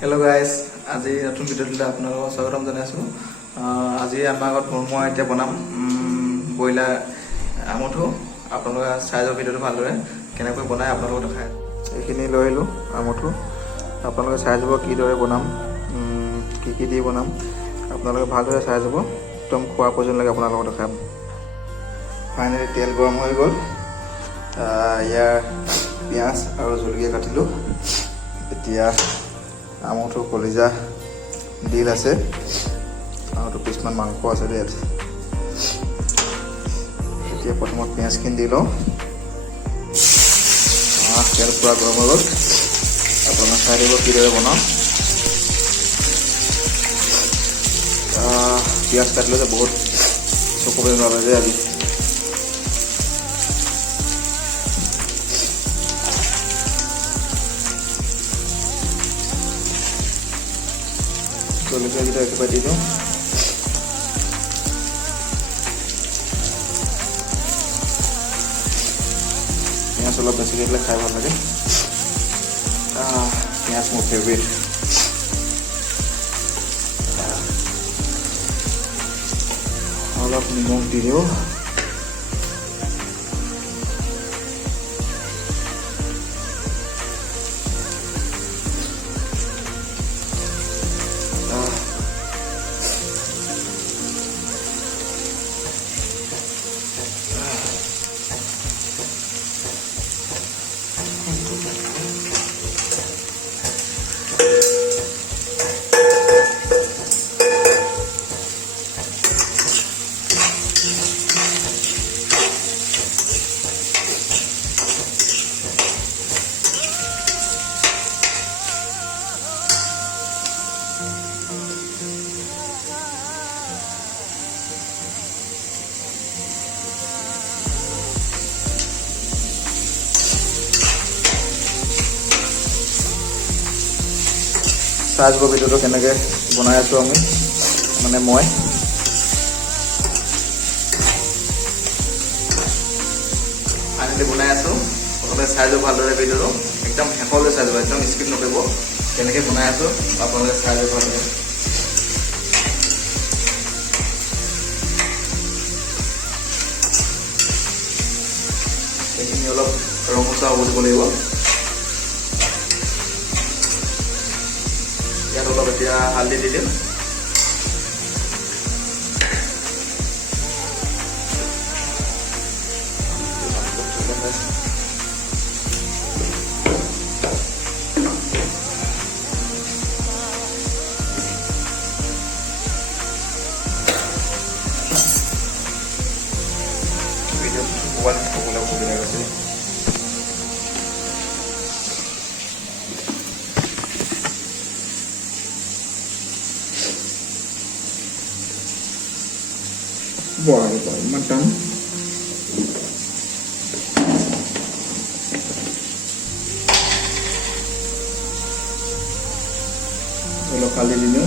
Hello guys, আজি নতুন ভিডিঅ'টোলৈ আপোনালোকক স্বাগতম জনাইছোঁ। আজি আমাৰ ঘৰত মই এতিয়া বনাম ব্ৰইলাৰ আমঠু। আপোনালোকে চাই যাওক ভিডিঅ'টো ভালদৰে, কেনেকৈ বনাই আপোনালোকক দেখাই। এইখিনি লৈ আহিলোঁ আমঠু, আপোনালোকে চাই যাব কিদৰে বনাম, কি দি বনাম। আপোনালোকে ভালদৰে চাই যাব, একদম খোৱা পৰ্যন্তলৈকে আপোনালোকক দেখাম। ফাইনেলি তেল গৰম হৈ গ'ল, ইয়াৰ পিঁয়াজ আৰু জলকীয়া কাটিলোঁ। এতিয়া আমঠু কলিজা দিল আছে আৰু 2 পিছমান মাংস আছে ইয়াত। এতিয়া প্ৰথমত পিঁয়াজখিনি দি লওঁ। তেল পূৰা গৰম হৈ গ'ল, আপোনালোকে চাই দিব কিদৰে বনাওঁ। পিঁয়াজ কাটিলে যে বহুত চকু পানী নলয় যে আজি। জলকীয়াকেইটা একেবাৰে দি দিওঁ। পিঁয়াজ অলপ বেছিকৈ দিলে খাই ভাল লাগে। পিঁয়াজ মোৰ ফেভৰেট। অলপ নিমখ দি দিওঁ। চাই যাব ভিডিঅ'টো কেনেকৈ বনাই আছোঁ আমি, মানে মই। ফাইনেলি বনাই আছোঁ। প্ৰথমে চাই যাব ভালদৰে ভিডিঅ'টো, একদম শেষলৈ চাই যাব, একদম স্কিপ নকৰিব। কেনেকৈ বনাই আছোঁ আপোনালোকে চাই যাব ভালদৰে। এইখিনি অলপ ৰঙচুৱা হ'ব দিব লাগিব। ইয়াত অলপ এতিয়া হালধি দি দিম। সকলোৱে সুবিধা হৈছে। Matang kalau kali ini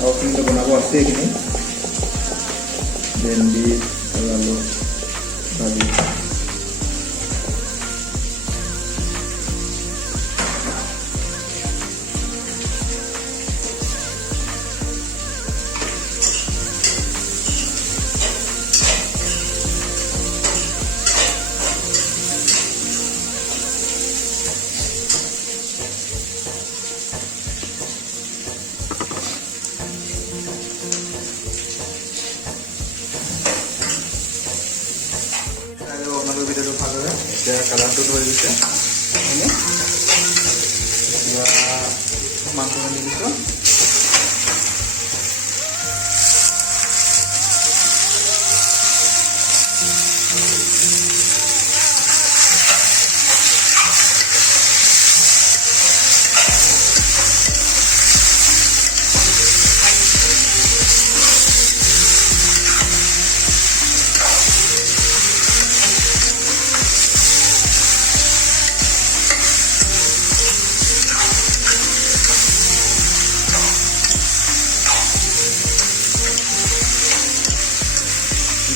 awak ini bernama asli gini, bendi lalu tadi. এতিয়া কালাৰটো ধৰি দিছে এনে এতিয়া মাংসখিনি দি দিছোঁ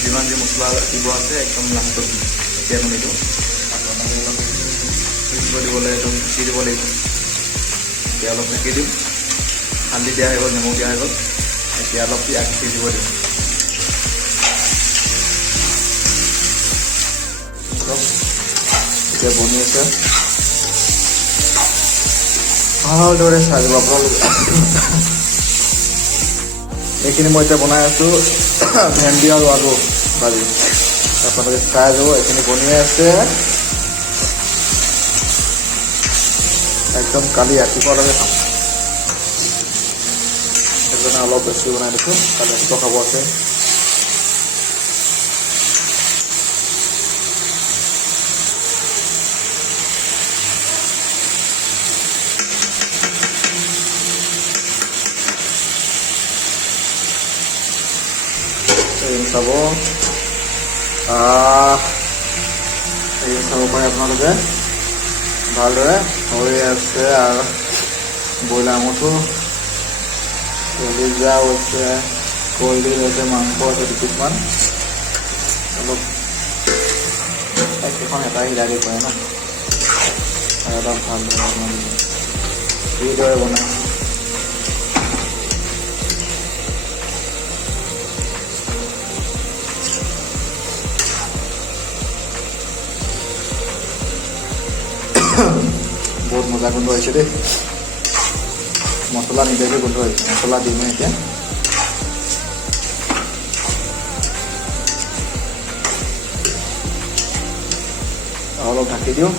যিমান যি মছলা দিব আছে একদম লাষ্টত এতিয়া শুনিলোঁ দিবলৈ একদম ঢাকি দিব লাগিব এতিয়া অলপ ঢাকি দিম হালধি দিয়া হৈ গ'ল নিমখ দিয়া হৈ গ'ল এতিয়া অলপ পিঁয়াজ দি দিব দিম এতিয়া বনি আছে ভালদৰে চাই দিব আপোনালোকে এইখিনি মই এতিয়া বনাই আছোঁ ভেন্দি আৰু আলু ভাজি আপোনালোকে চাই যাব এইখিনি বনিয়ে আছে একদম কালি ৰাতিপুৱালৈকে খাম সেইকাৰণে অলপ বেছি বনাই দিছোঁ কালি ৰাতিপুৱা খাব আছে চাব চাব পাৰে আপোনালোকে ভালদৰে হৈ আছে আৰু ব্ৰইলাৰ মুঠো কলিজাও আছে কলডিল আছে মাংস আছে দুপিছমান অলপ এখন এটা হিলা দি পাৰে ন এটা ভালদৰে আপোনালোকে এইদৰে বনাই বহুত মজা গোন্ধ হৈছে দেই মছলা নিদিয়াকৈ গোন্ধ হৈছে মছলা দিমেই এতিয়া অলপ ঢাকি দিওঁ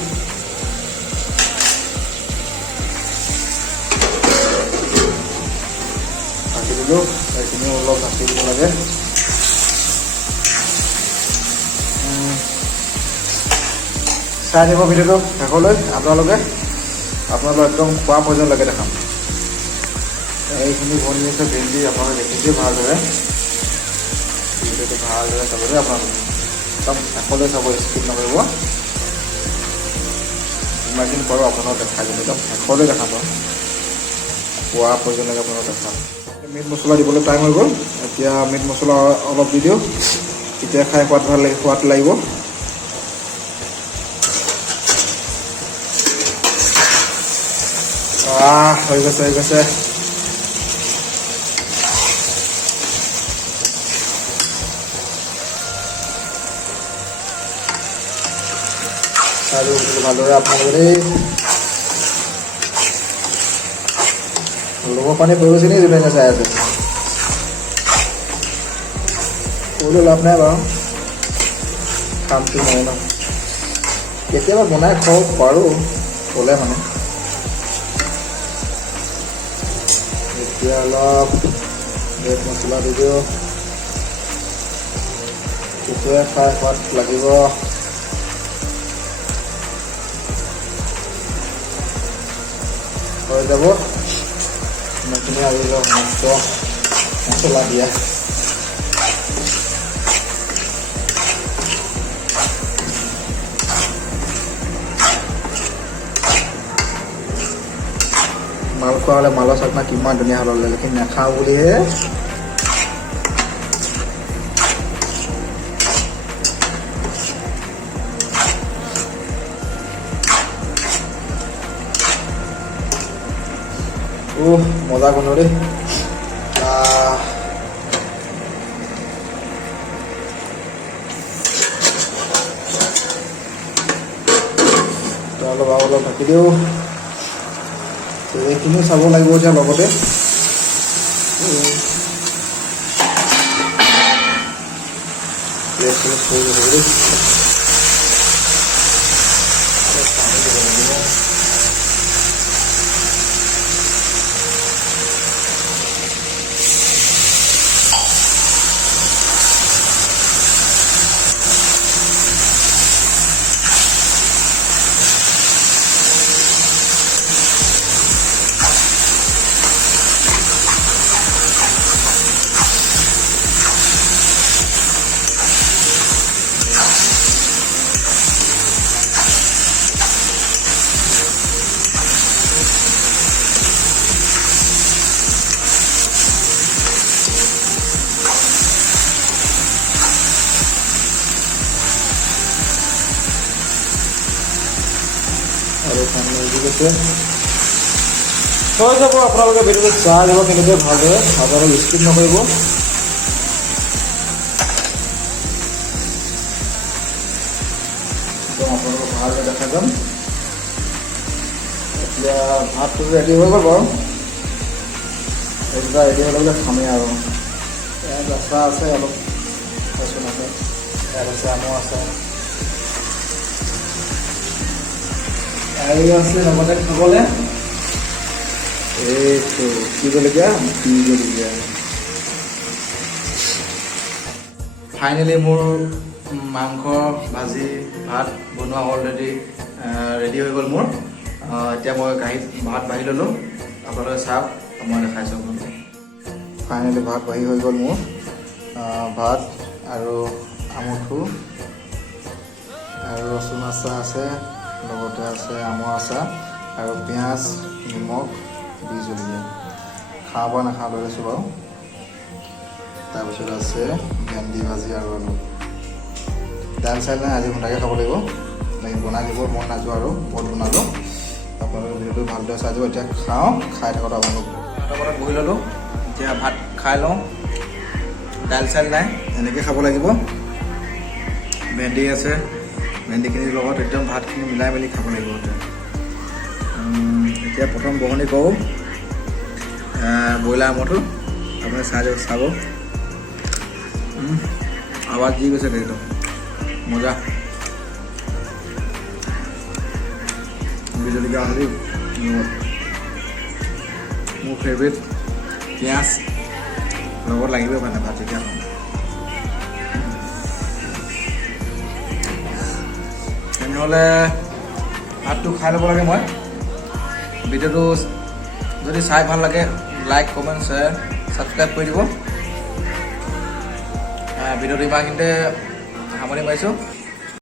ঢাকি দিলোঁ এইখিনিও অলপ ঢাকি দিব লাগে চাই দিব ভিডিঅ'টো শেষলৈ আপোনালোকে একদম খোৱা পৰ্যন্তলৈকে দেখাম এইখিনি বনি আছে ভেন্দি আপোনালোকে দেখিছে ভালদৰে ভিডিঅ'টো ভালদৰে চাব দেই আপোনালোকে একদম শেষলৈ চাব স্কিপ নকৰিব যিমানখিনি পাৰোঁ আপোনালোক দেখাই দিম একদম শেষলৈ দেখাব খোৱা পৰ্যন্তলৈকে আপোনালোক দেখাম মিট মছলা দিবলৈ টাইম হৈ গ'ল এতিয়া মিট মছলা অলপ দি দিওঁ তেতিয়া খাই সোৱাদ লাগিব হৈ গৈছে আৰু ভালদৰে আপোনালোকে লগৰ পানী পৰি গৈছে নি ধুনীয়াকৈ চাই আছে কৰিলেও লাভ নাই বাৰু কামটো নাই ন কেতিয়াবা বনাই খাব পাৰোঁ ক'লে মানে এতিয়া অলপ মিট মছলা দি দিওঁ তেতিয়াই খাই সোৱাদ লাগিব হৈ যাব ইমানখিনি আৰু মছলা দিয়া মাল খোৱা হ'লে মালৰ চাটনা কিমান ধুনীয়া হ'ল লেকিন নাখাওঁ বুলিহে মজা গোন্ধ দেই অলপ ঢাকি দিওঁ এইখিনিও চাব লাগিব এতিয়া লগতে ঠিক আছে হৈ যাব আপোনালোকে ভিডিঅ'টো চাই যাব কেনেকৈ ভালদৰে আপোনালোকে স্কিপ নকৰিব আপোনালোকক ভালদৰে দেখাই যাম এতিয়া ভাতটো ৰেডি হৈ গ'ল বাৰু এইকেইটা ৰেডি হৈ গ'লে খামেই আৰু ইয়াত আচাৰ আছে অলপ ৰচুন আছে ইয়াত আছে আমৰ আছে আৰু আছে লগতে খাবলৈ এইটো কি জলকীয়া বি জলকীয়া ফাইনেলি মোৰ মাংস ভাজি ভাত বনোৱা অলৰেডি ৰেডি হৈ গ'ল মোৰ এতিয়া মই কাঁহীত ভাত বাঢ়ি ল'লোঁ আপোনালোকে চাওক মই দেখাই চাওক ফাইনেলি ভাত বাঢ়ি হৈ গ'ল মোৰ ভাত আৰু আমুঠু আৰু ৰচুন আচাৰ আছে লগতে আছে আমৰ আচাৰ আৰু পিঁয়াজ নিমখ বি জলকীয়া খাওঁ বা নাখাওঁ লৈ লৈছোঁ বাৰু তাৰপিছত আছে ভেন্দি ভাজি আৰু আলু দাইল চাইল নাই আজি সোনকালে খাব লাগিব বনাই দিব মন নাযোৱা আৰু বহুত বনালোঁ আপোনালোকে ভিডিঅ'টো ভালদৰে চাই যাব এতিয়া খাওঁ খাই থাকোঁ আপোনালোক লগত বহি ল'লোঁ এতিয়া ভাত খাই লওঁ দাইল চাইল নাই এনেকৈ খাব লাগিব ভেন্দি আছে ভেন্দিখিনিৰ লগত একদম ভাতখিনি মিলাই মেলি খাব লাগিব এতিয়া প্ৰথম বহনি কৰোঁ ব্ৰইলাৰ আমঠু আপুনি চাব আৱাজ দি গৈছে একদম মজা বিজলকীয়া হালধি মোৰ ফেভৰেট পিঁয়াজ লগত লাগিবই মানে ভাত যেতিয়া খাওঁ তেনেহ'লে ভাতটো খাই ল'ব লাগে মই ভিডিঅ'টো যদি চাই ভাল লাগে লাইক কমেণ্ট শ্বেয়াৰ ছাবস্ক্ৰাইব কৰি দিব ভিডিঅ'টো ইমানখিনিতে সামৰণি মাৰিছোঁ